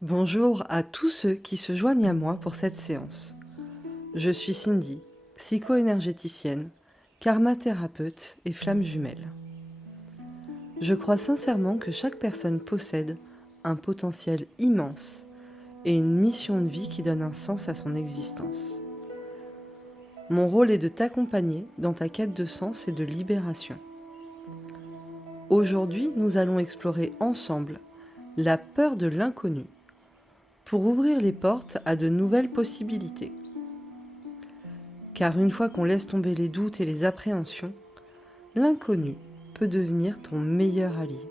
Bonjour à tous ceux qui se joignent à moi pour cette séance. Je suis Cindy, psycho-énergéticienne, karma-thérapeute et flamme jumelle. Je crois sincèrement que chaque personne possède un potentiel immense et une mission de vie qui donne un sens à son existence. Mon rôle est de t'accompagner dans ta quête de sens et de libération. Aujourd'hui, nous allons explorer ensemble la peur de l'inconnu pour ouvrir les portes à de nouvelles possibilités. Car une fois qu'on laisse tomber les doutes et les appréhensions, l'inconnu peut devenir ton meilleur allié.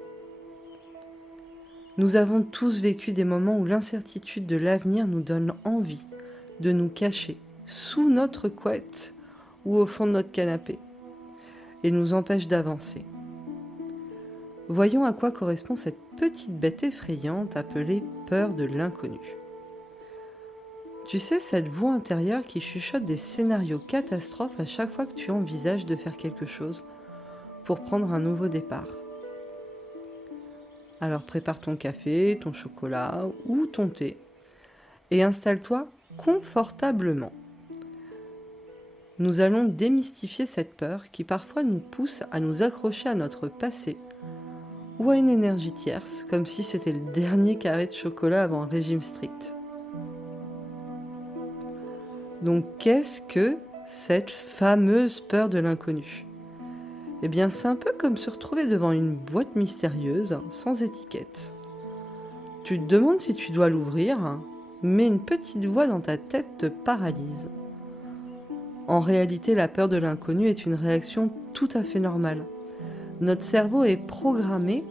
Nous avons tous vécu des moments où l'incertitude de l'avenir nous donne envie de nous cacher sous notre couette ou au fond de notre canapé et nous empêche d'avancer. Voyons à quoi correspond cette petite bête effrayante appelée peur de l'inconnu. Tu sais, cette voix intérieure qui chuchote des scénarios catastrophes à chaque fois que tu envisages de faire quelque chose pour prendre un nouveau départ. Alors prépare ton café, ton chocolat ou ton thé et installe-toi confortablement. Nous allons démystifier cette peur qui parfois nous pousse à nous accrocher à notre passé ou à une énergie tierce, comme si c'était le dernier carré de chocolat avant un régime strict. Donc qu'est-ce que cette fameuse peur de l'inconnu ? Eh bien c'est un peu comme se retrouver devant une boîte mystérieuse, sans étiquette. Tu te demandes si tu dois l'ouvrir, mais une petite voix dans ta tête te paralyse. En réalité, la peur de l'inconnu est une réaction tout à fait normale. Notre cerveau est programmé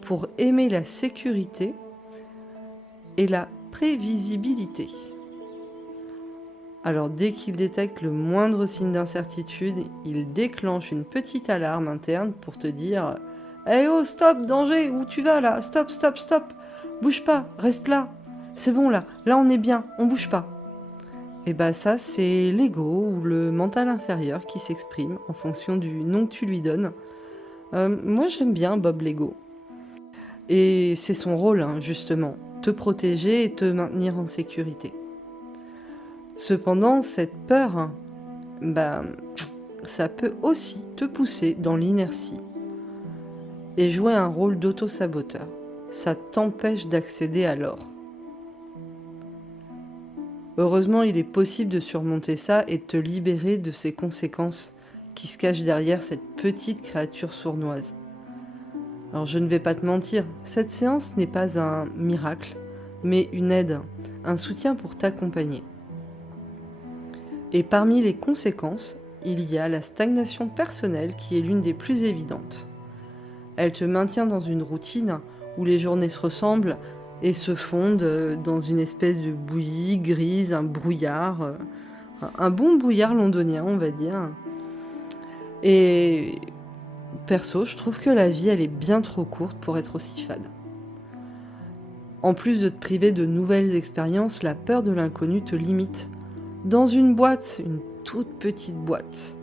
pour aimer la sécurité et la prévisibilité. Alors dès qu'il détecte le moindre signe d'incertitude, il déclenche une petite alarme interne pour te dire « Eh oh, stop, danger, où tu vas là? Stop, stop, stop! Bouge pas, reste là! C'est bon là on est bien, on bouge pas !» Et ça c'est l'ego ou le mental inférieur qui s'exprime en fonction du nom que tu lui donnes. Moi j'aime bien Bob l'ego. Et c'est son rôle justement, te protéger et te maintenir en sécurité. Cependant, cette peur, ça peut aussi te pousser dans l'inertie et jouer un rôle d'auto-saboteur. Ça t'empêche d'accéder à l'or. Heureusement, il est possible de surmonter ça et de te libérer de ces conséquences qui se cachent derrière cette petite créature sournoise. Alors je ne vais pas te mentir, cette séance n'est pas un miracle, mais une aide, un soutien pour t'accompagner. Et parmi les conséquences, il y a la stagnation personnelle qui est l'une des plus évidentes. Elle te maintient dans une routine où les journées se ressemblent et se fondent dans une espèce de bouillie grise, un brouillard, un bon brouillard londonien on va dire. Et perso, je trouve que la vie elle est bien trop courte pour être aussi fade. En plus de te priver de nouvelles expériences, la peur de l'inconnu te limite dans une boîte, une toute petite boîte,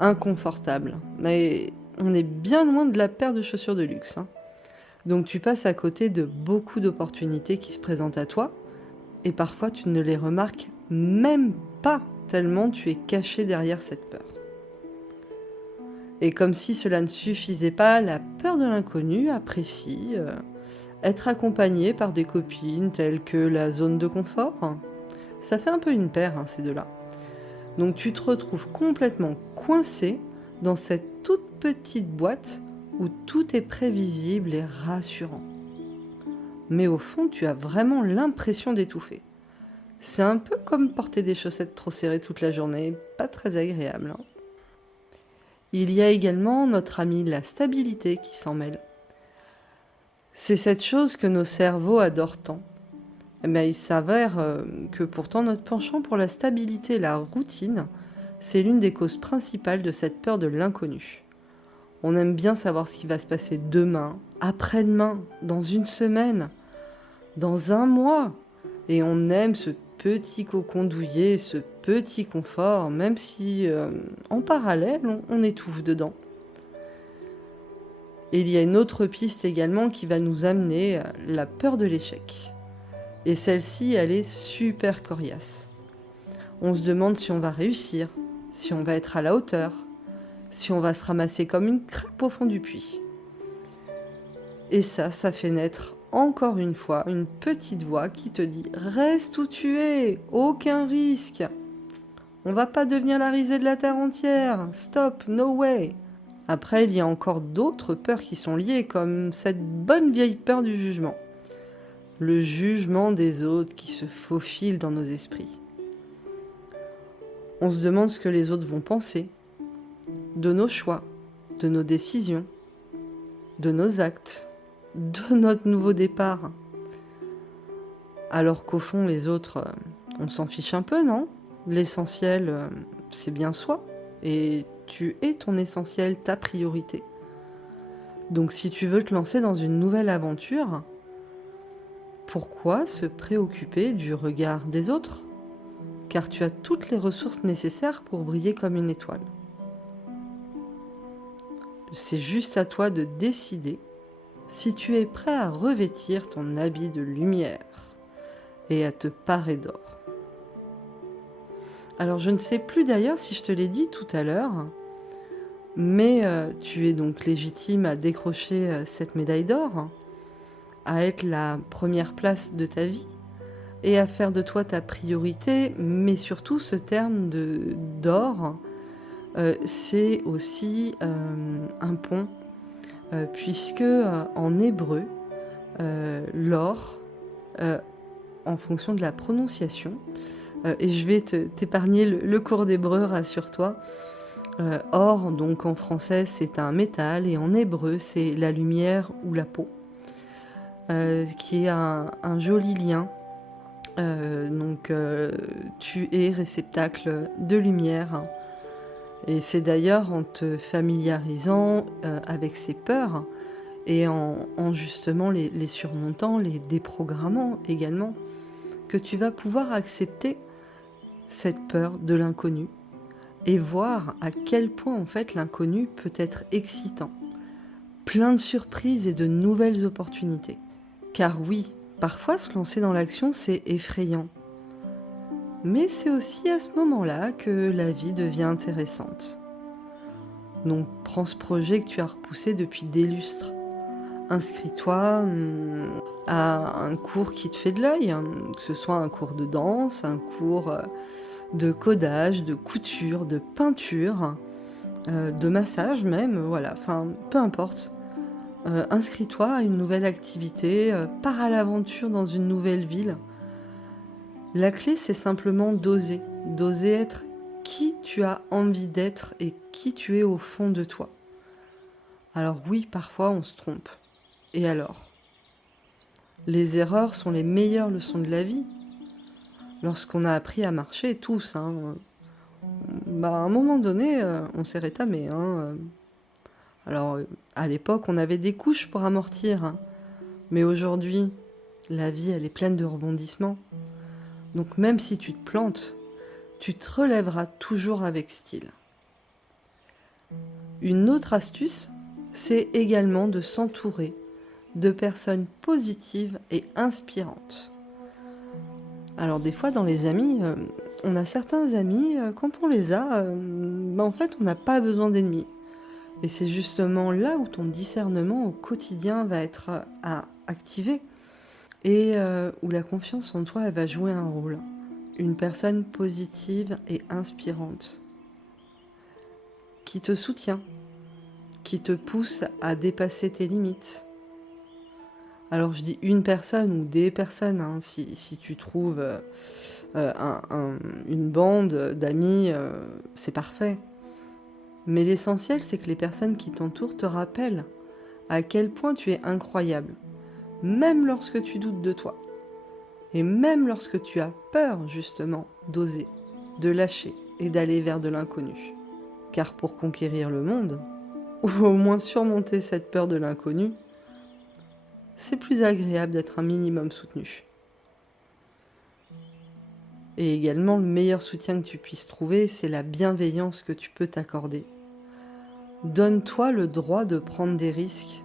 inconfortable. Mais on est bien loin de la paire de chaussures de luxe. Donc tu passes à côté de beaucoup d'opportunités qui se présentent à toi, et parfois tu ne les remarques même pas, tellement tu es caché derrière cette peur. Et comme si cela ne suffisait pas, la peur de l'inconnu apprécie être accompagnée par des copines telles que la zone de confort. Ça fait un peu une paire, ces deux-là. Donc tu te retrouves complètement coincé dans cette toute petite boîte où tout est prévisible et rassurant. Mais au fond, tu as vraiment l'impression d'étouffer. C'est un peu comme porter des chaussettes trop serrées toute la journée, pas très agréable. Il y a également notre amie la stabilité qui s'en mêle. C'est cette chose que nos cerveaux adorent tant. Il s'avère que pourtant notre penchant pour la stabilité et la routine, c'est l'une des causes principales de cette peur de l'inconnu. On aime bien savoir ce qui va se passer demain, après-demain, dans une semaine, dans un mois. Et on aime ce petit cocon douillet, ce petit confort, même si en parallèle, on étouffe dedans. Et il y a une autre piste également qui va nous amener la peur de l'échec. Et celle-ci, elle est super coriace. On se demande si on va réussir, si on va être à la hauteur, si on va se ramasser comme une crêpe au fond du puits. Et ça fait naître encore une fois une petite voix qui te dit « Reste où tu es, aucun risque. On va pas devenir la risée de la terre entière. Stop, no way !» Après, il y a encore d'autres peurs qui sont liées, comme cette bonne vieille peur du jugement. Le jugement des autres qui se faufile dans nos esprits. On se demande ce que les autres vont penser, de nos choix, de nos décisions, de nos actes, de notre nouveau départ. Alors qu'au fond, les autres, on s'en fiche un peu, non ? L'essentiel, c'est bien soi, et tu es ton essentiel, ta priorité. Donc si tu veux te lancer dans une nouvelle aventure, pourquoi se préoccuper du regard des autres ? Car tu as toutes les ressources nécessaires pour briller comme une étoile. C'est juste à toi de décider si tu es prêt à revêtir ton habit de lumière et à te parer d'or. Alors je ne sais plus d'ailleurs si je te l'ai dit tout à l'heure, mais tu es donc légitime à décrocher cette médaille d'or, à être la première place de ta vie et à faire de toi ta priorité, mais surtout ce terme d'or, c'est aussi un pont, puisque en hébreu, l'or, en fonction de la prononciation, et je vais t'épargner le cours d'hébreu, rassure-toi. Or, donc en français, c'est un métal, et en hébreu, c'est la lumière ou la peau, qui est un joli lien. Donc, tu es réceptacle de lumière. Et c'est d'ailleurs en te familiarisant avec ces peurs et en justement les surmontant, les déprogrammant également, que tu vas pouvoir accepter cette peur de l'inconnu et voir à quel point en fait l'inconnu peut être excitant, plein de surprises et de nouvelles opportunités. Car oui, parfois se lancer dans l'action c'est effrayant, mais c'est aussi à ce moment-là que la vie devient intéressante. Donc prends ce projet que tu as repoussé depuis des lustres. Inscris-toi à un cours qui te fait de l'œil, que ce soit un cours de danse, un cours de codage, de couture, de peinture, de massage même, voilà, enfin peu importe. Inscris-toi à une nouvelle activité, pars à l'aventure dans une nouvelle ville. La clé c'est simplement d'oser être qui tu as envie d'être et qui tu es au fond de toi. Alors oui, parfois on se trompe. Et alors ? Les erreurs sont les meilleures leçons de la vie. Lorsqu'on a appris à marcher, tous, à un moment donné, on s'est rétamé. Alors, à l'époque, on avait des couches pour amortir. Mais aujourd'hui, la vie, elle est pleine de rebondissements. Donc même si tu te plantes, tu te relèveras toujours avec style. Une autre astuce, c'est également de s'entourer de personnes positives et inspirantes. Alors des fois dans les amis, on a certains amis, quand on les a, en fait on n'a pas besoin d'ennemis. Et c'est justement là où ton discernement au quotidien va être à activer et où la confiance en toi elle va jouer un rôle. Une personne positive et inspirante qui te soutient, qui te pousse à dépasser tes limites. Alors je dis une personne ou des personnes, si tu trouves une bande d'amis, c'est parfait. Mais l'essentiel, c'est que les personnes qui t'entourent te rappellent à quel point tu es incroyable, même lorsque tu doutes de toi. Et même lorsque tu as peur, justement, d'oser, de lâcher et d'aller vers de l'inconnu. Car pour conquérir le monde, ou au moins surmonter cette peur de l'inconnu, c'est plus agréable d'être un minimum soutenu. Et également, le meilleur soutien que tu puisses trouver, c'est la bienveillance que tu peux t'accorder. Donne-toi le droit de prendre des risques,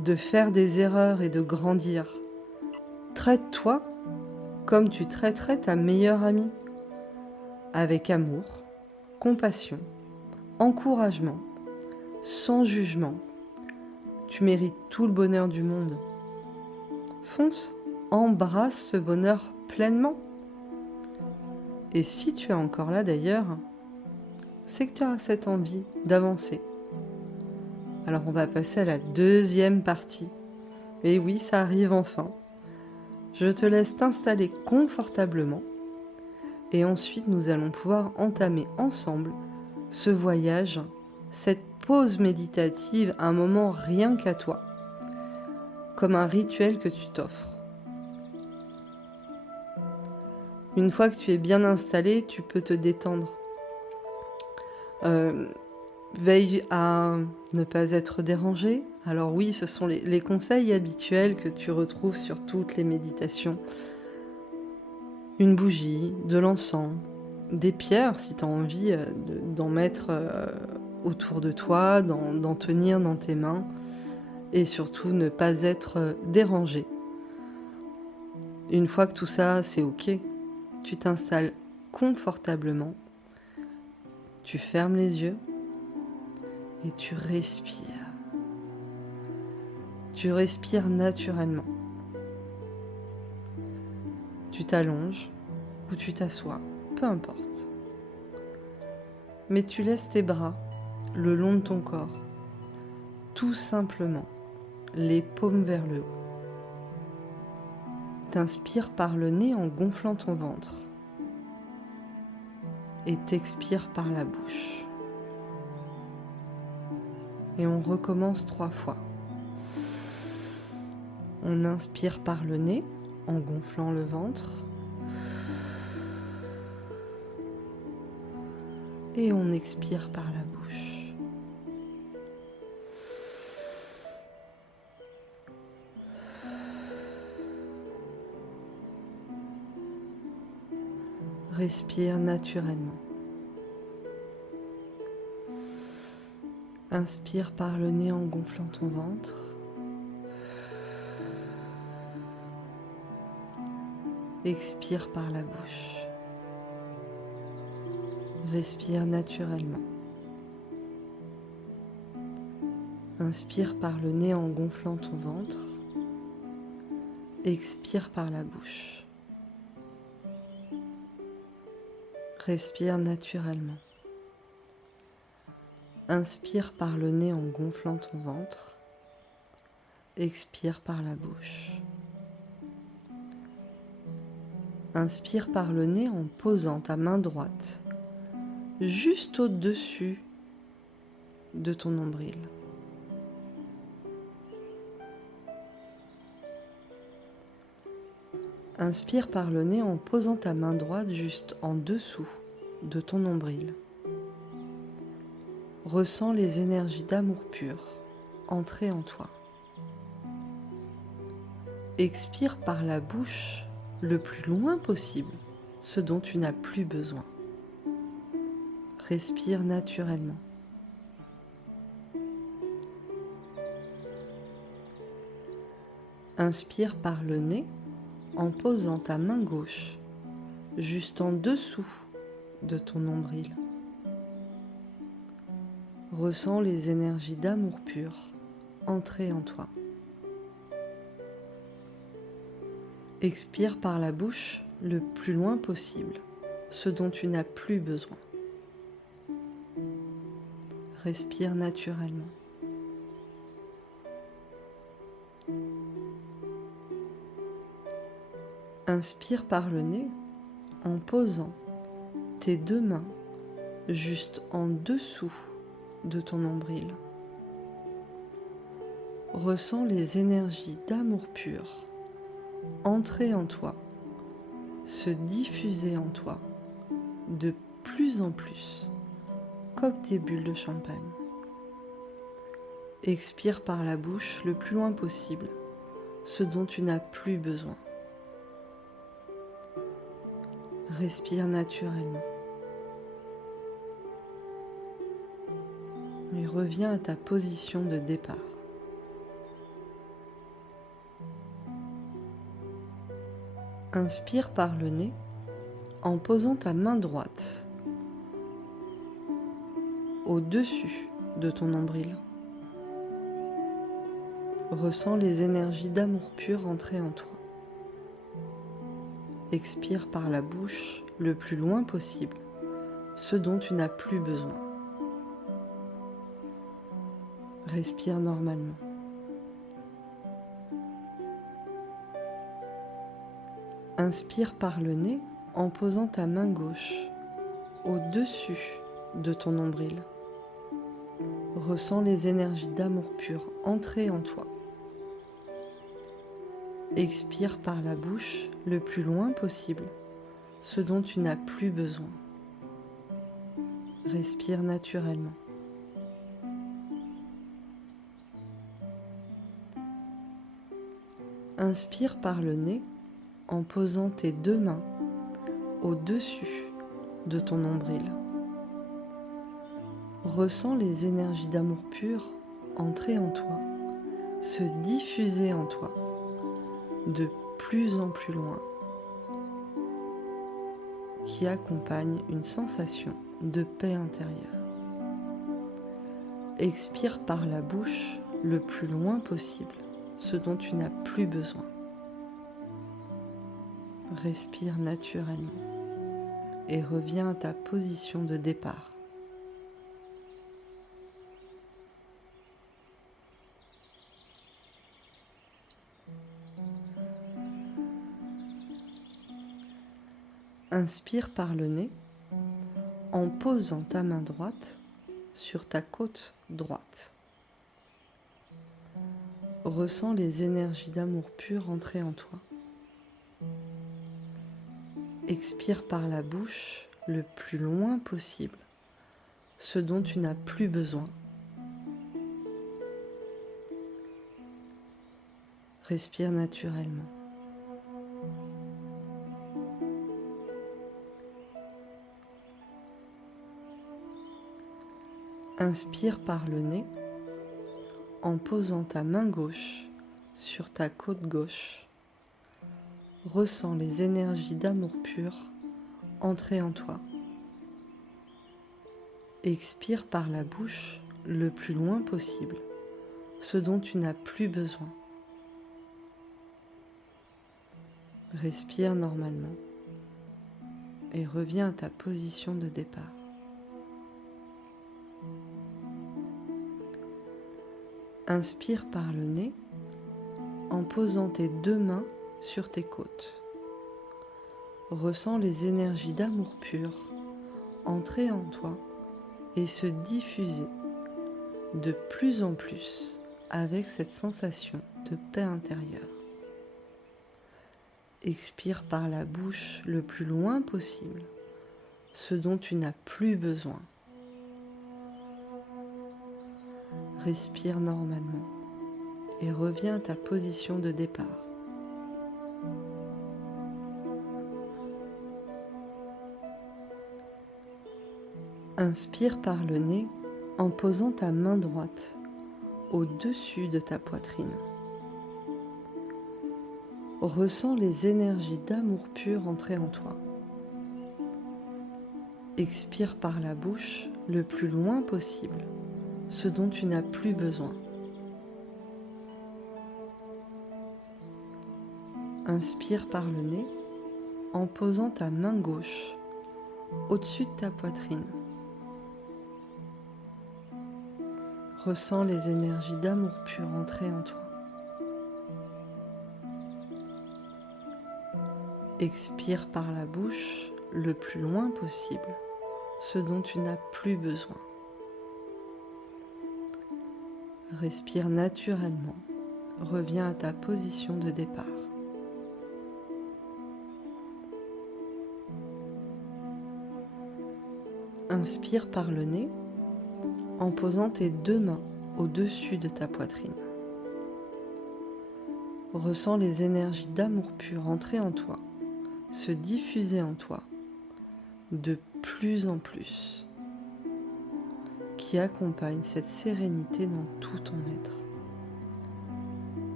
de faire des erreurs et de grandir. Traite-toi comme tu traiterais ta meilleure amie, avec amour, compassion, encouragement, sans jugement. Tu mérites tout le bonheur du monde. Fonce, embrasse ce bonheur pleinement. Et si tu es encore là d'ailleurs, c'est que tu as cette envie d'avancer. Alors on va passer à la deuxième partie. Et oui, ça arrive enfin. Je te laisse t'installer confortablement et ensuite nous allons pouvoir entamer ensemble ce voyage, cette pause méditative, un moment rien qu'à toi, comme un rituel que tu t'offres. Une fois que tu es bien installé, tu peux te détendre. Veille à ne pas être dérangé. Alors oui, ce sont les conseils habituels que tu retrouves sur toutes les méditations. Une bougie, de l'encens, des pierres si tu as envie d'en mettre autour de toi, d'en tenir dans tes mains. Et surtout ne pas être dérangé. Une fois que tout ça c'est ok, tu t'installes confortablement, tu fermes les yeux et tu respires. Tu respires naturellement. Tu t'allonges ou tu t'assois, peu importe. Mais tu laisses tes bras le long de ton corps, tout simplement, les paumes vers le haut. T'inspires par le nez en gonflant ton ventre et t'expires par la bouche. Et on recommence 3 fois. On inspire par le nez en gonflant le ventre. Et on expire par la bouche. Respire naturellement. Inspire par le nez en gonflant ton ventre. Expire par la bouche. Respire naturellement. Inspire par le nez en gonflant ton ventre. Expire par la bouche. Respire naturellement. Inspire par le nez en gonflant ton ventre. Expire par la bouche. Inspire par le nez en posant ta main droite juste au-dessus de ton nombril. Inspire par le nez en posant ta main droite juste en dessous de ton nombril. Ressens les énergies d'amour pur entrer en toi. Expire par la bouche le plus loin possible ce dont tu n'as plus besoin. Respire naturellement. Inspire par le nez en posant ta main gauche juste en dessous de ton nombril. Ressens les énergies d'amour pur entrer en toi. Expire par la bouche le plus loin possible ce dont tu n'as plus besoin. Respire naturellement. Inspire par le nez en posant tes 2 mains juste en dessous de ton nombril. Ressens les énergies d'amour pur entrer en toi, se diffuser en toi de plus en plus, comme des bulles de champagne. Expire par la bouche le plus loin possible ce dont tu n'as plus besoin. Respire naturellement. Et reviens à ta position de départ. Inspire par le nez en posant ta main droite au-dessus de ton nombril. Ressens les énergies d'amour pur entrer en toi. Expire par la bouche le plus loin possible ce dont tu n'as plus besoin. Respire normalement. Inspire par le nez en posant ta main gauche au-dessus de ton nombril. Ressens les énergies d'amour pur entrer en toi. Expire par la bouche le plus loin possible ce dont tu n'as plus besoin. Respire naturellement. Inspire par le nez en posant tes deux mains au-dessus de ton nombril. Ressens les énergies d'amour pur entrer en toi, se diffuser en toi, de plus en plus loin, qui accompagne une sensation de paix intérieure. Expire par la bouche le plus loin possible ce dont tu n'as plus besoin. Respire naturellement et reviens à ta position de départ. Inspire par le nez en posant ta main droite sur ta côte droite. Ressens les énergies d'amour pur entrer en toi. Expire par la bouche le plus loin possible ce dont tu n'as plus besoin. Respire naturellement. Inspire par le nez en posant ta main gauche sur ta côte gauche. Ressens les énergies d'amour pur entrer en toi. Expire par la bouche le plus loin possible ce dont tu n'as plus besoin. Respire normalement et reviens à ta position de départ. Inspire par le nez en posant tes deux mains sur tes côtes. Ressens les énergies d'amour pur entrer en toi et se diffuser de plus en plus avec cette sensation de paix intérieure. Expire par la bouche le plus loin possible ce dont tu n'as plus besoin. Respire normalement et reviens à ta position de départ. Inspire par le nez en posant ta main droite au-dessus de ta poitrine. Ressens les énergies d'amour pur entrer en toi. Expire par la bouche le plus loin possible ce dont tu n'as plus besoin. Inspire par le nez en posant ta main gauche au-dessus de ta poitrine. Ressens les énergies d'amour pur entrer en toi. Expire par la bouche le plus loin possible ce dont tu n'as plus besoin. Respire naturellement, reviens à ta position de départ. Inspire par le nez en posant tes deux mains au-dessus de ta poitrine. Ressens les énergies d'amour pur entrer en toi, se diffuser en toi de plus en plus, qui accompagne cette sérénité dans tout ton être.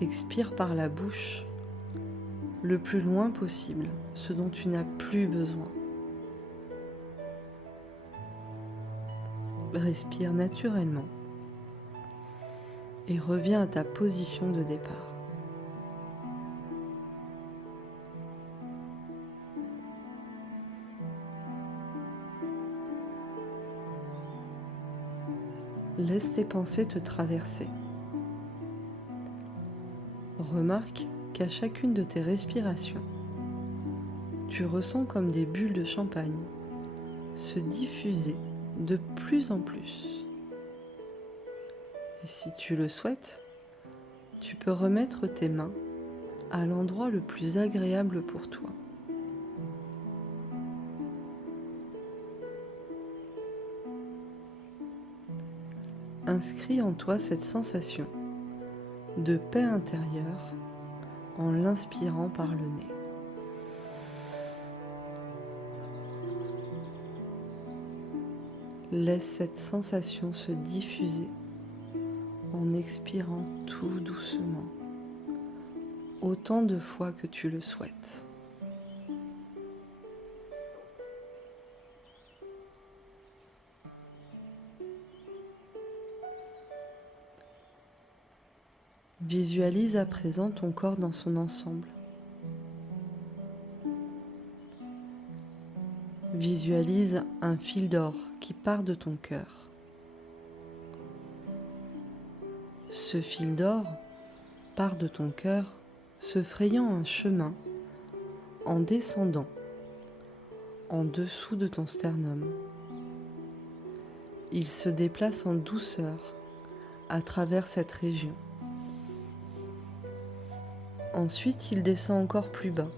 Expire par la bouche le plus loin possible ce dont tu n'as plus besoin. Respire naturellement et reviens à ta position de départ. Laisse tes pensées te traverser. Remarque qu'à chacune de tes respirations, tu ressens comme des bulles de champagne se diffuser de plus en plus. Et si tu le souhaites, tu peux remettre tes mains à l'endroit le plus agréable pour toi. Inscris en toi cette sensation de paix intérieure en l'inspirant par le nez. Laisse cette sensation se diffuser en expirant tout doucement, autant de fois que tu le souhaites. Visualise à présent ton corps dans son ensemble. Visualise un fil d'or qui part de ton cœur. Ce fil d'or part de ton cœur, se frayant un chemin en descendant en dessous de ton sternum. Il se déplace en douceur à travers cette région. Ensuite, il descend encore plus bas,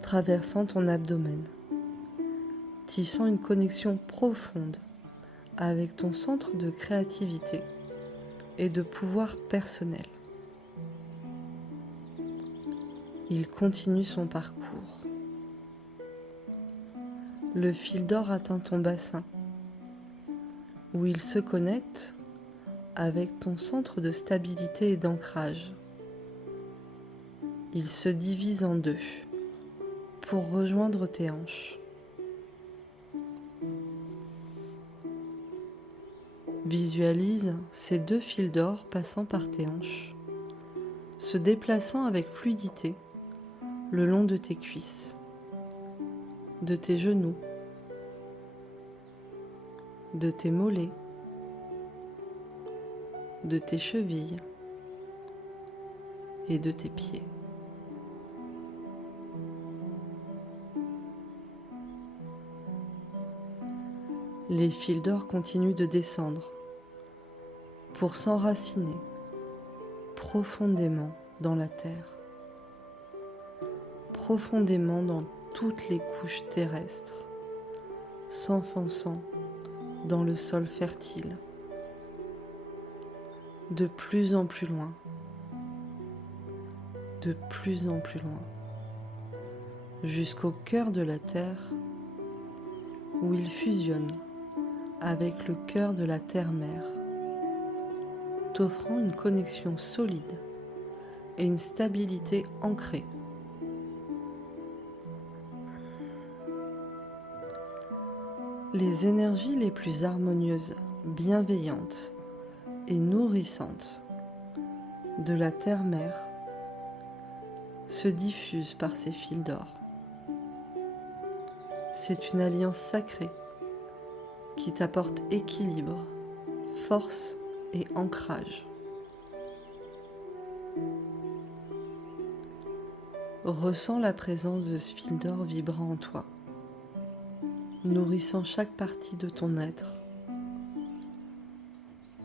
traversant ton abdomen, tissant une connexion profonde avec ton centre de créativité et de pouvoir personnel. Il continue son parcours. Le fil d'or atteint ton bassin, où il se connecte avec ton centre de stabilité et d'ancrage. Il se divise en deux pour rejoindre tes hanches. Visualise ces deux fils d'or passant par tes hanches, se déplaçant avec fluidité le long de tes cuisses, de tes genoux, de tes mollets, de tes chevilles et de tes pieds. Les fils d'or continuent de descendre pour s'enraciner profondément dans la terre, profondément dans toutes les couches terrestres, s'enfonçant dans le sol fertile, de plus en plus loin, de plus en plus loin, jusqu'au cœur de la terre où il fusionne avec le cœur de la terre-mère, t'offrant une connexion solide et une stabilité ancrée. Les énergies les plus harmonieuses, bienveillantes et nourrissantes de la terre-mère se diffusent par ces fils d'or. C'est une alliance sacrée qui t'apporte équilibre, force et ancrage. Ressens la présence de ce fil d'or vibrant en toi, nourrissant chaque partie de ton être,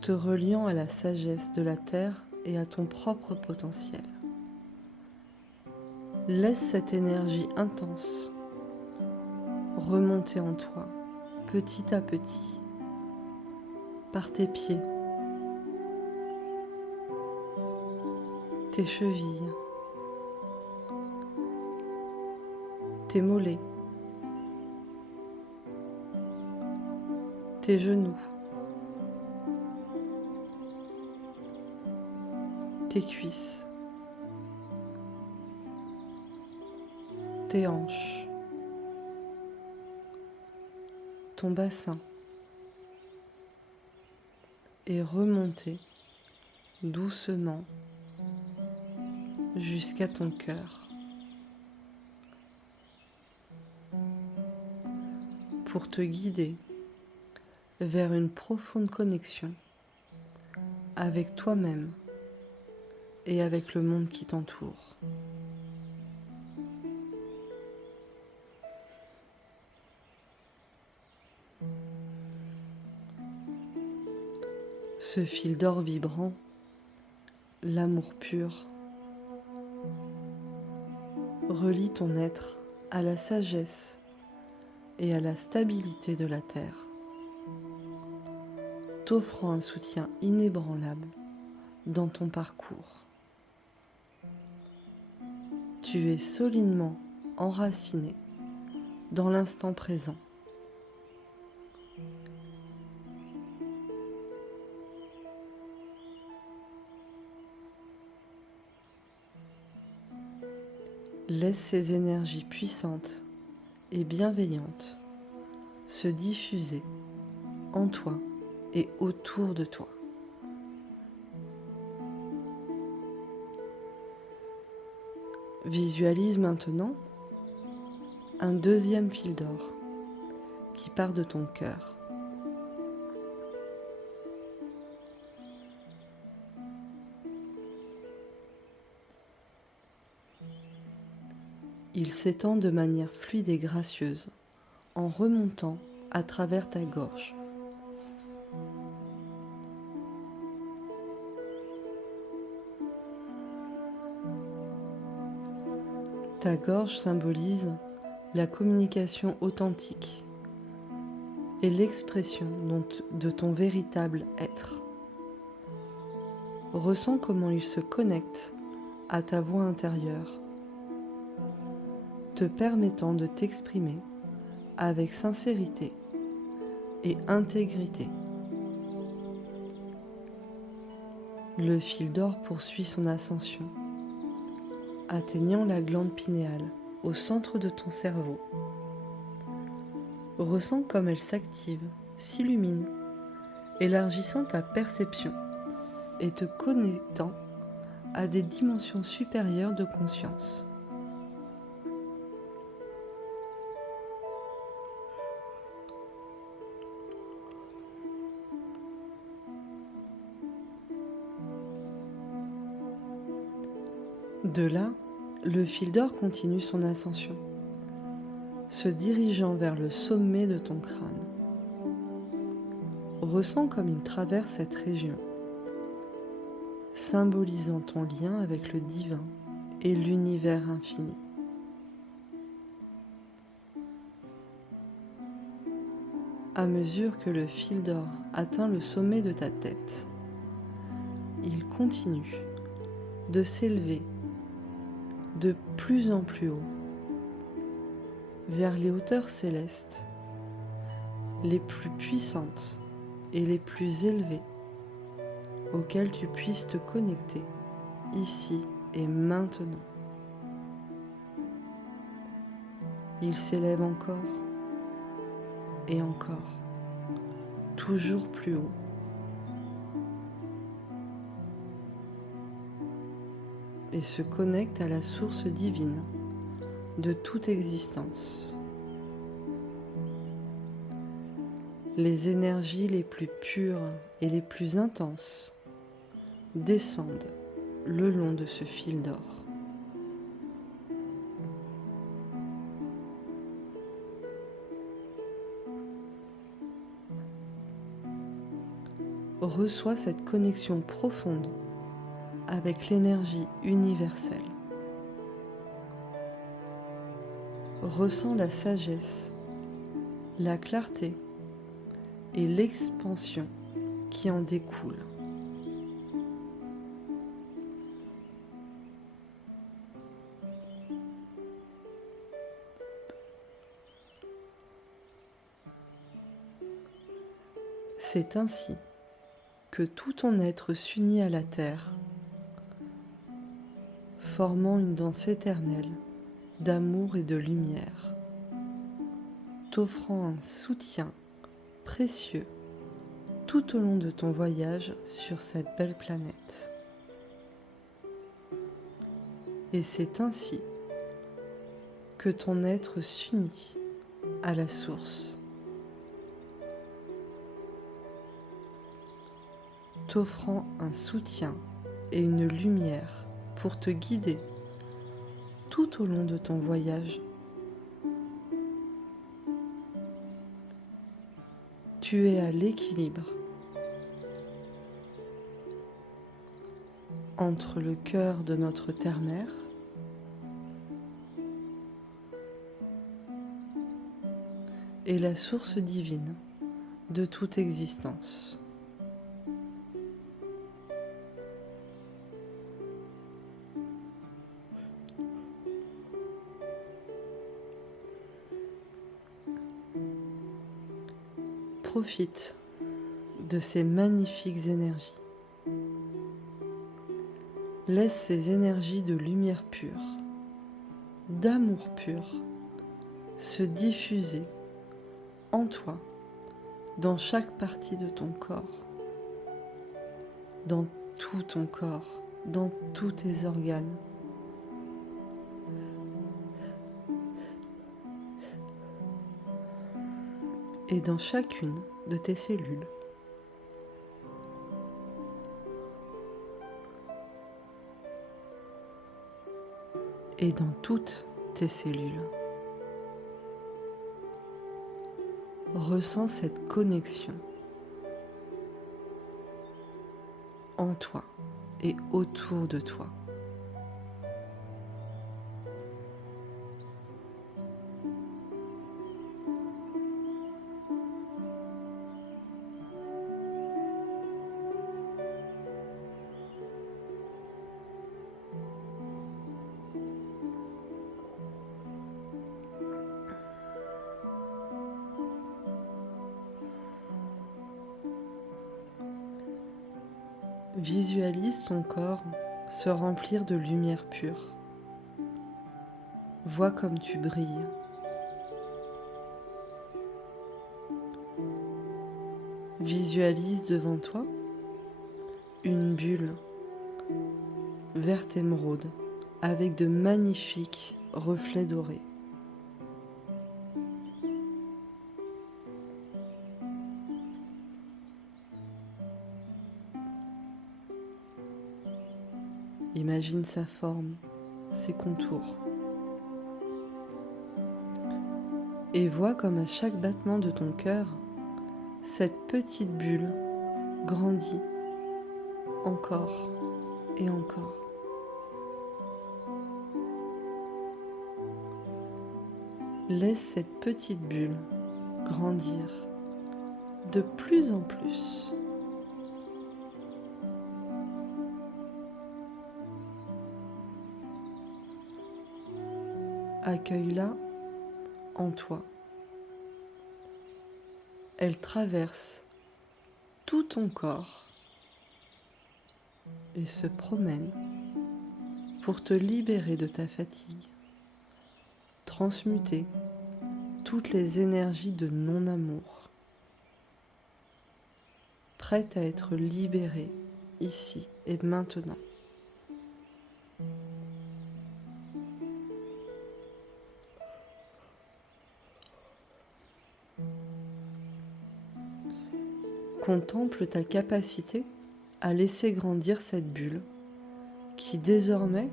te reliant à la sagesse de la terre et à ton propre potentiel. Laisse cette énergie intense remonter en toi, petit à petit, par tes pieds, tes chevilles, tes mollets, tes genoux, tes cuisses, tes hanches, ton bassin et remonter doucement jusqu'à ton cœur pour te guider vers une profonde connexion avec toi-même et avec le monde qui t'entoure. Ce fil d'or vibrant, l'amour pur, relie ton être à la sagesse et à la stabilité de la Terre, t'offrant un soutien inébranlable dans ton parcours. Tu es solidement enraciné dans l'instant présent. Laisse ces énergies puissantes et bienveillantes se diffuser en toi et autour de toi. Visualise maintenant un deuxième fil d'or qui part de ton cœur. Il s'étend de manière fluide et gracieuse en remontant à travers ta gorge. Ta gorge symbolise la communication authentique et l'expression de ton véritable être. Ressens comment il se connecte à ta voix intérieure, te permettant de t'exprimer avec sincérité et intégrité. Le fil d'or poursuit son ascension, atteignant la glande pinéale au centre de ton cerveau. Ressens comme elle s'active, s'illumine, élargissant ta perception et te connectant à des dimensions supérieures de conscience. De là, le fil d'or continue son ascension, se dirigeant vers le sommet de ton crâne. Ressens comme il traverse cette région, symbolisant ton lien avec le divin et l'univers infini. À mesure que le fil d'or atteint le sommet de ta tête, il continue de s'élever de plus en plus haut vers les hauteurs célestes les plus puissantes et les plus élevées auxquelles tu puisses te connecter ici et maintenant. Il s'élève encore et encore, toujours plus haut. Et se connecte à la source divine de toute existence. Les énergies les plus pures et les plus intenses descendent le long de ce fil d'or. Reçois cette connexion profonde avec l'énergie universelle. Ressens la sagesse, la clarté et l'expansion qui en découle. C'est ainsi que tout ton être s'unit à la terre, formant une danse éternelle d'amour et de lumière, t'offrant un soutien précieux tout au long de ton voyage sur cette belle planète. Et c'est ainsi que ton être s'unit à la source, t'offrant un soutien et une lumière pour te guider tout au long de ton voyage. Tu es à l'équilibre entre le cœur de notre terre-mère et la source divine de toute existence. Profite de ces magnifiques énergies. Laisse ces énergies de lumière pure, d'amour pur, se diffuser en toi, dans chaque partie de ton corps, dans tout ton corps, dans tous tes organes. Et dans chacune de tes cellules. Et dans toutes tes cellules. Ressens cette connexion en toi et autour de toi. Visualise ton corps se remplir de lumière pure. Vois comme tu brilles. Visualise devant toi une bulle verte émeraude avec de magnifiques reflets dorés. Imagine sa forme, ses contours. Et vois comme à chaque battement de ton cœur, cette petite bulle grandit encore et encore. Laisse cette petite bulle grandir de plus en plus. Accueille-la en toi. Elle traverse tout ton corps et se promène pour te libérer de ta fatigue, transmuter toutes les énergies de non-amour, prête à être libérée ici et maintenant. Contemple ta capacité à laisser grandir cette bulle qui désormais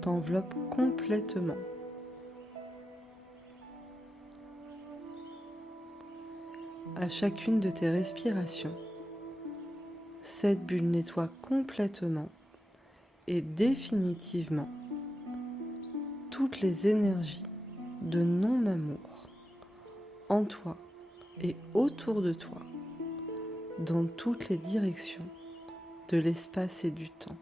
t'enveloppe complètement. À chacune de tes respirations, cette bulle nettoie complètement et définitivement toutes les énergies de non-amour en toi et autour de toi, dans toutes les directions de l'espace et du temps.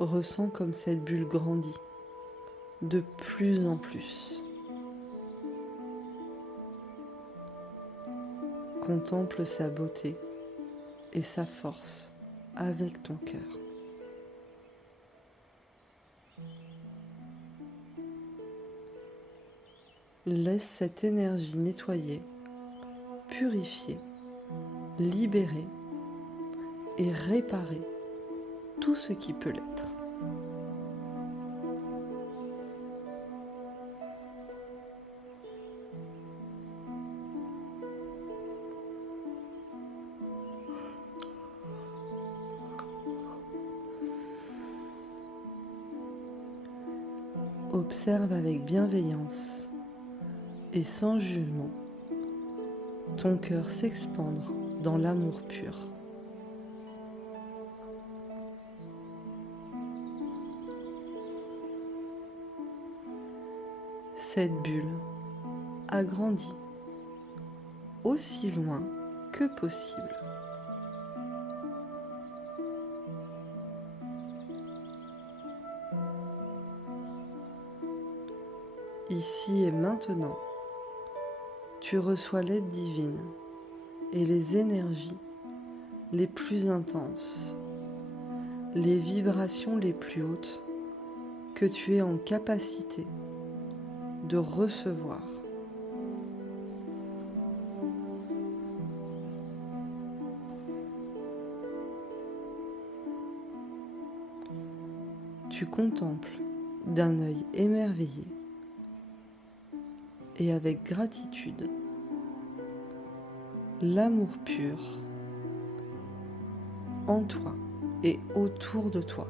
Ressens comme cette bulle grandit de plus en plus. Contemple sa beauté et sa force avec ton cœur. Laisse cette énergie nettoyer, purifier, libérer et réparer tout ce qui peut l'être. Observe avec bienveillance et sans jugement ton cœur s'expandre dans l'amour pur. Cette bulle agrandit aussi loin que possible. Ici et maintenant, tu reçois l'aide divine et les énergies les plus intenses, les vibrations les plus hautes que tu es en capacité de recevoir. Tu contemples d'un œil émerveillé et avec gratitude l'amour pur en toi et autour de toi.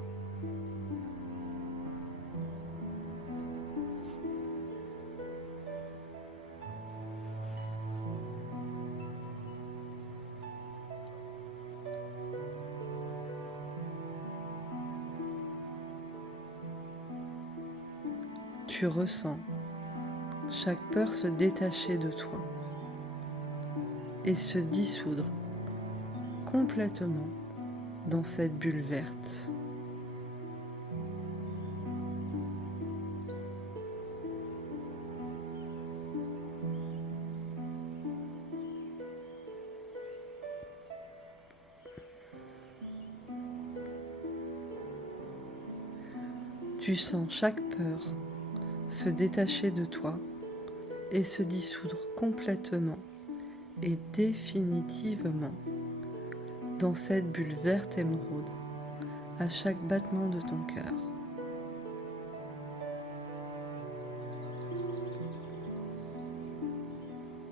Tu ressens chaque peur se détacher de toi et se dissoudre complètement dans cette bulle verte. Tu sens chaque peur se détacher de toi et se dissoudre complètement et définitivement dans cette bulle verte émeraude à chaque battement de ton cœur.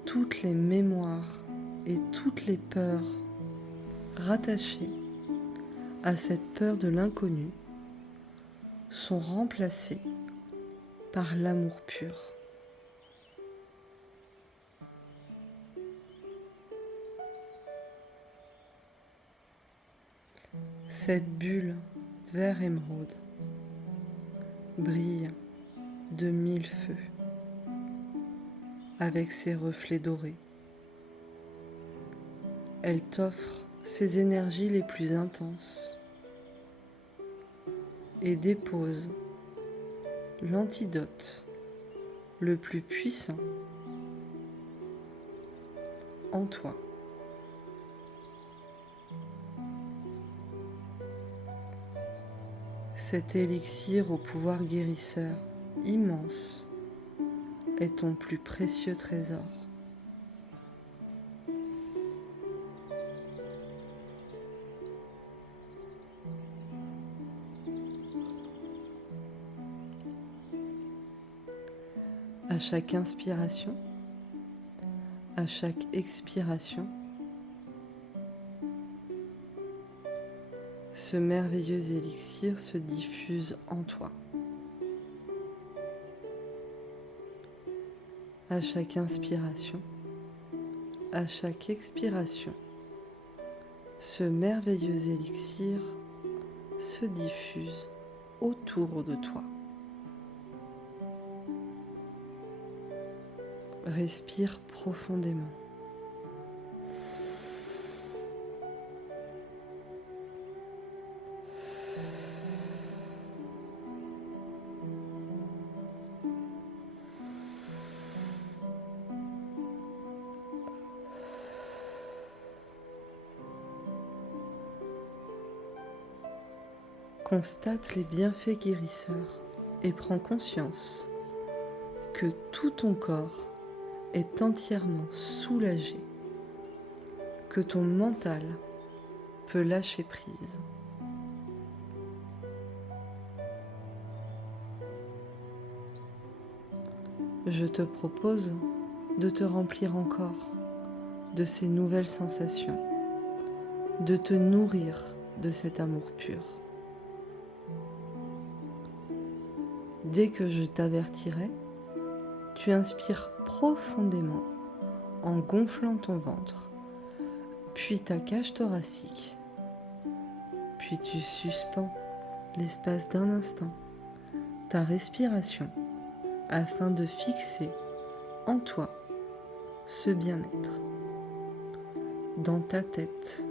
Toutes les mémoires et toutes les peurs rattachées à cette peur de l'inconnu sont remplacées par l'amour pur. Cette bulle vert émeraude brille de 1000 feux avec ses reflets dorés. Elle t'offre ses énergies les plus intenses et dépose l'antidote le plus puissant en toi. Cet élixir au pouvoir guérisseur immense est ton plus précieux trésor. À chaque inspiration, à chaque expiration, ce merveilleux élixir se diffuse en toi. À chaque inspiration, à chaque expiration, ce merveilleux élixir se diffuse autour de toi. Respire profondément. Constate les bienfaits guérisseurs et prends conscience que tout ton corps est entièrement soulagé, que ton mental peut lâcher prise. Je te propose de te remplir encore de ces nouvelles sensations, de te nourrir de cet amour pur. Dès que je t'avertirai, tu inspires profondément en gonflant ton ventre, puis ta cage thoracique, puis tu suspends l'espace d'un instant ta respiration afin de fixer en toi ce bien-être dans ta tête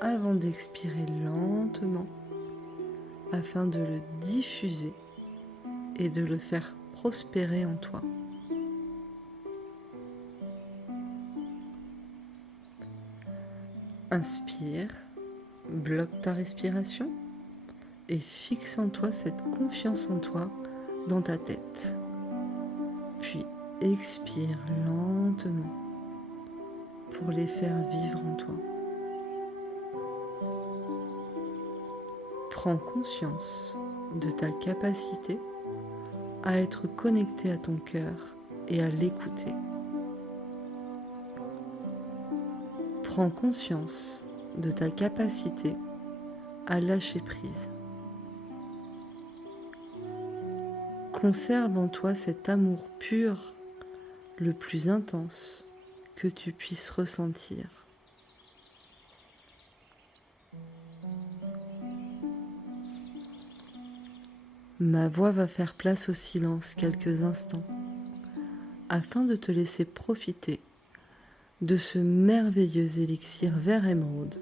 avant d'expirer lentement afin de le diffuser et de le faire prospérer en toi. Inspire, bloque ta respiration et fixe en toi cette confiance en toi dans ta tête. Puis expire lentement pour les faire vivre en toi. Prends conscience de ta capacité à être connecté à ton cœur et à l'écouter. Prends conscience de ta capacité à lâcher prise. Conserve en toi cet amour pur, le plus intense que tu puisses ressentir. Ma voix va faire place au silence quelques instants afin de te laisser profiter de ce merveilleux élixir vert émeraude.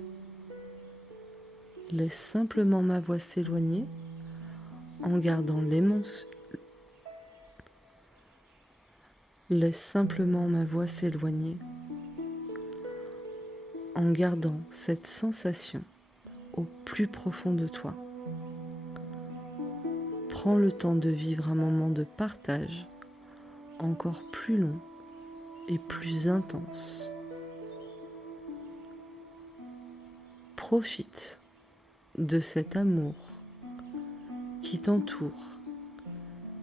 Laisse simplement ma voix s'éloigner en gardant Laisse simplement ma voix s'éloigner en gardant cette sensation au plus profond de toi. Prends le temps de vivre un moment de partage encore plus long et plus intense. Profite de cet amour qui t'entoure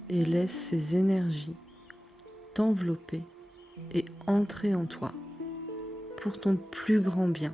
et laisse ces énergies t'envelopper et entrer en toi pour ton plus grand bien.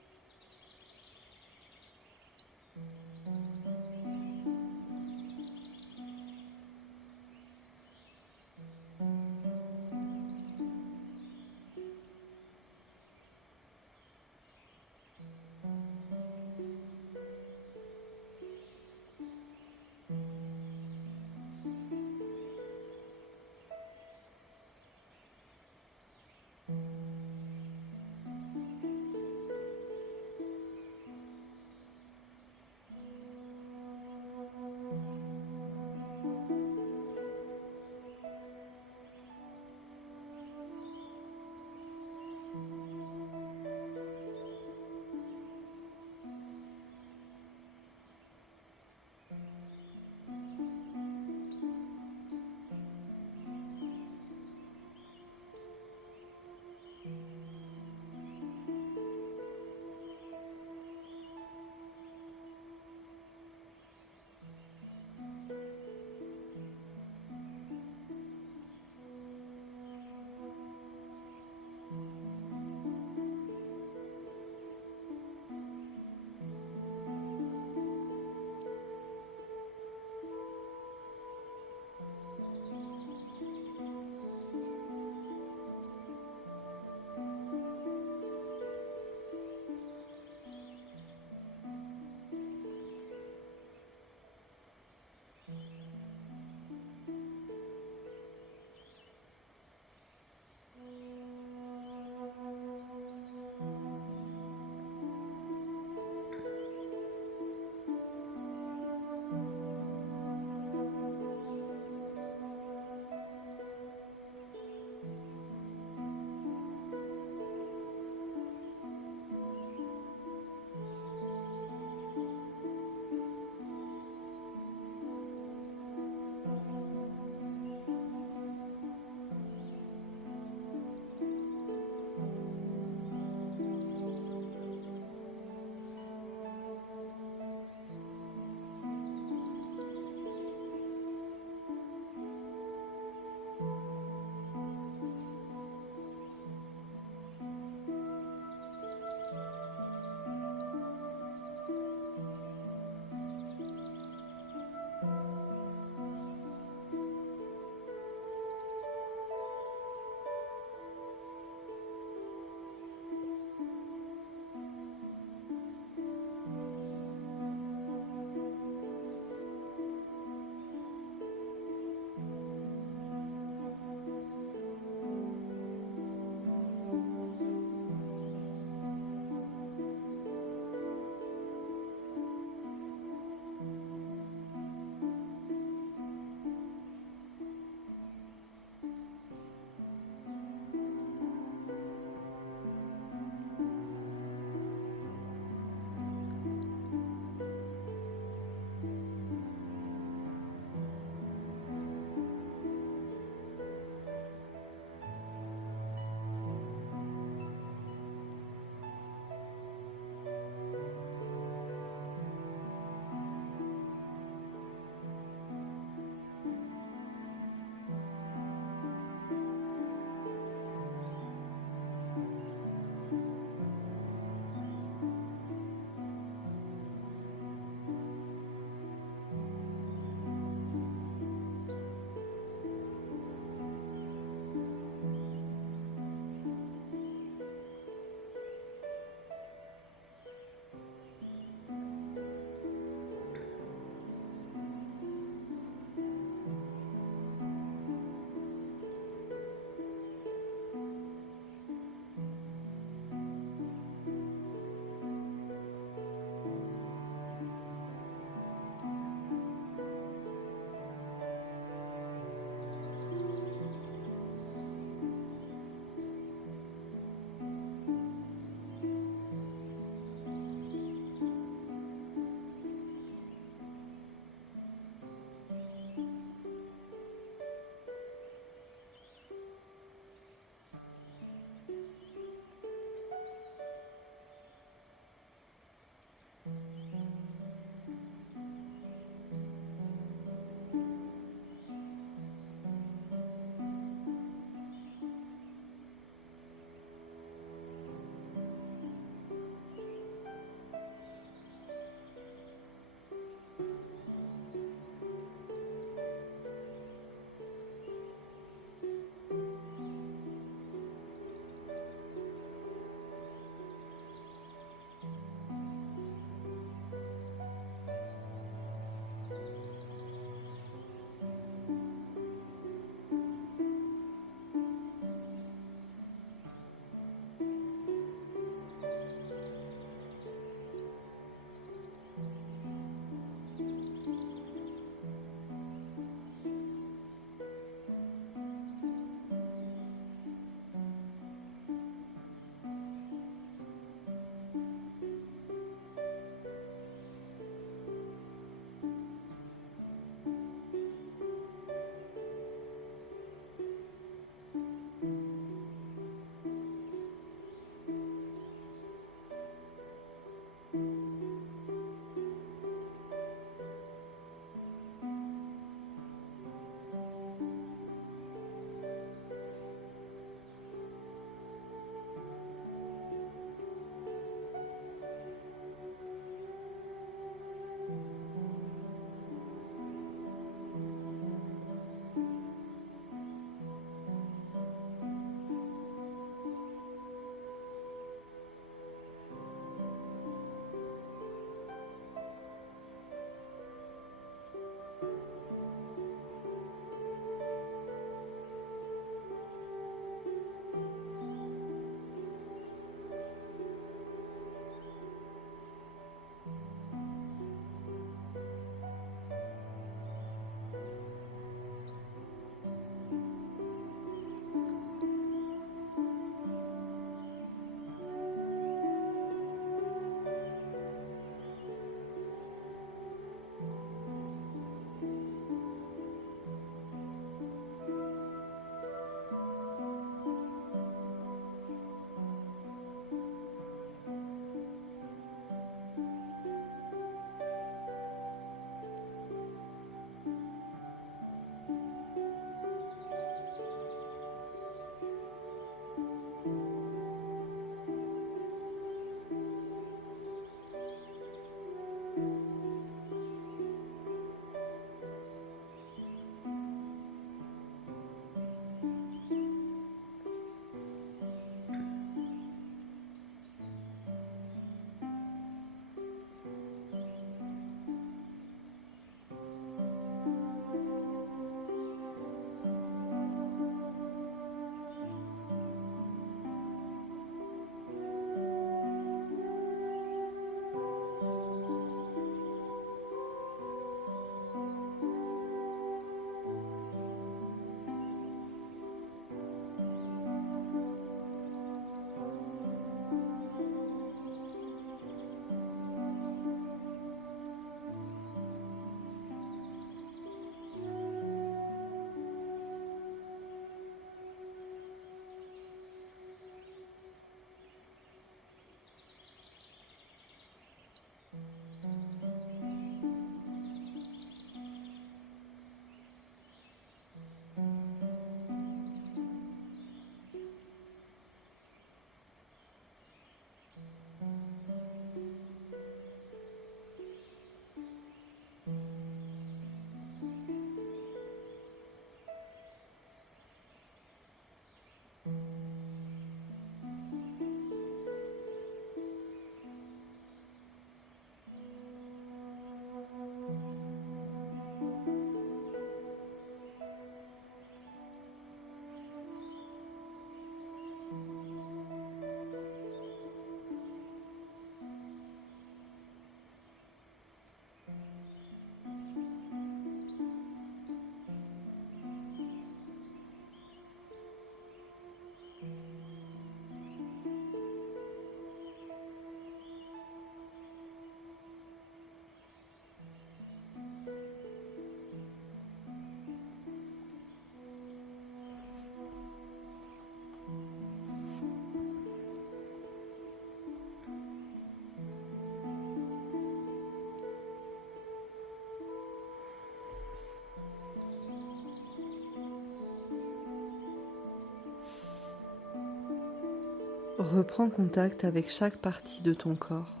Reprends contact avec chaque partie de ton corps.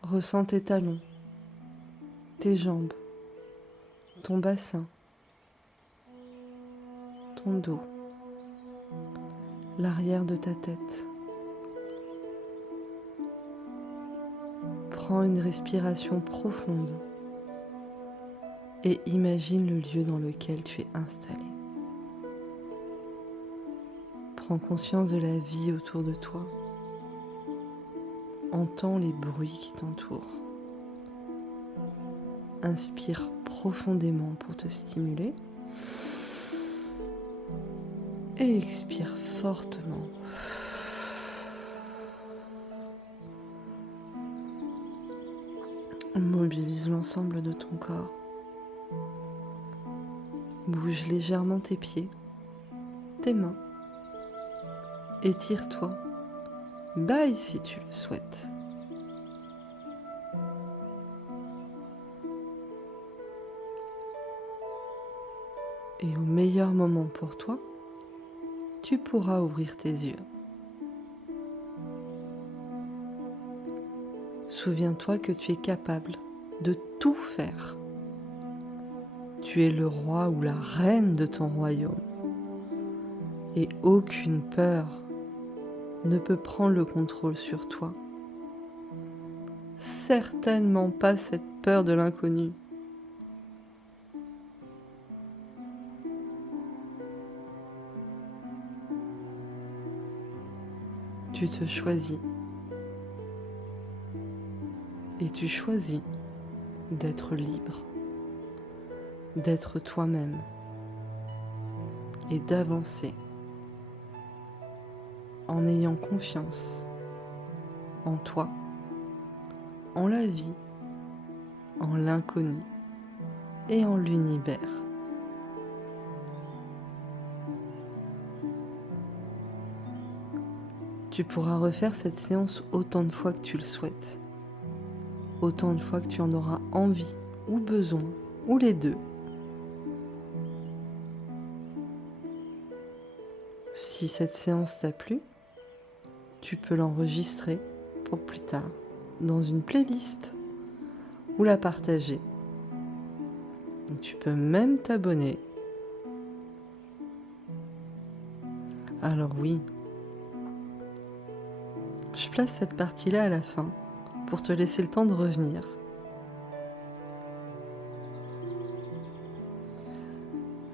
Ressens tes talons, tes jambes, ton bassin, ton dos, l'arrière de ta tête. Prends une respiration profonde et imagine le lieu dans lequel tu es installé. Prends conscience de la vie autour de toi. Entends les bruits qui t'entourent. Inspire profondément pour te stimuler et expire fortement. Mobilise l'ensemble de ton corps. Bouge légèrement tes pieds, tes mains. Étire-toi. Bâille si tu le souhaites. Et au meilleur moment pour toi, tu pourras ouvrir tes yeux. Souviens-toi que tu es capable de tout faire. Tu es le roi ou la reine de ton royaume. Et aucune peur ne peut prendre le contrôle sur toi. Certainement pas cette peur de l'inconnu. Tu te choisis. Et tu choisis d'être libre, d'être toi-même et d'avancer en ayant confiance en toi, en la vie, en l'inconnu et en l'univers. Tu pourras refaire cette séance autant de fois que tu le souhaites, autant de fois que tu en auras envie ou besoin, ou les deux. Si cette séance t'a plu, tu peux l'enregistrer pour plus tard dans une playlist ou la partager. Tu peux même t'abonner. Alors oui, je place cette partie-là à la fin pour te laisser le temps de revenir.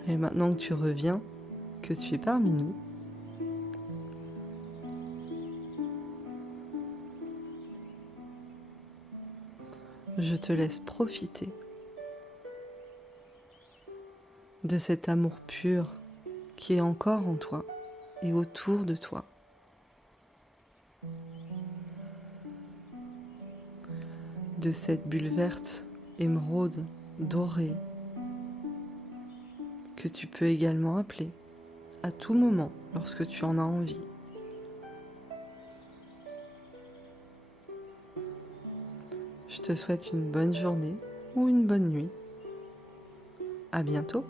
Et maintenant que tu reviens, que tu es parmi nous, je te laisse profiter de cet amour pur qui est encore en toi et autour de toi. De cette bulle verte, émeraude, dorée, que tu peux également appeler à tout moment lorsque tu en as envie. Je te souhaite une bonne journée ou une bonne nuit. À bientôt.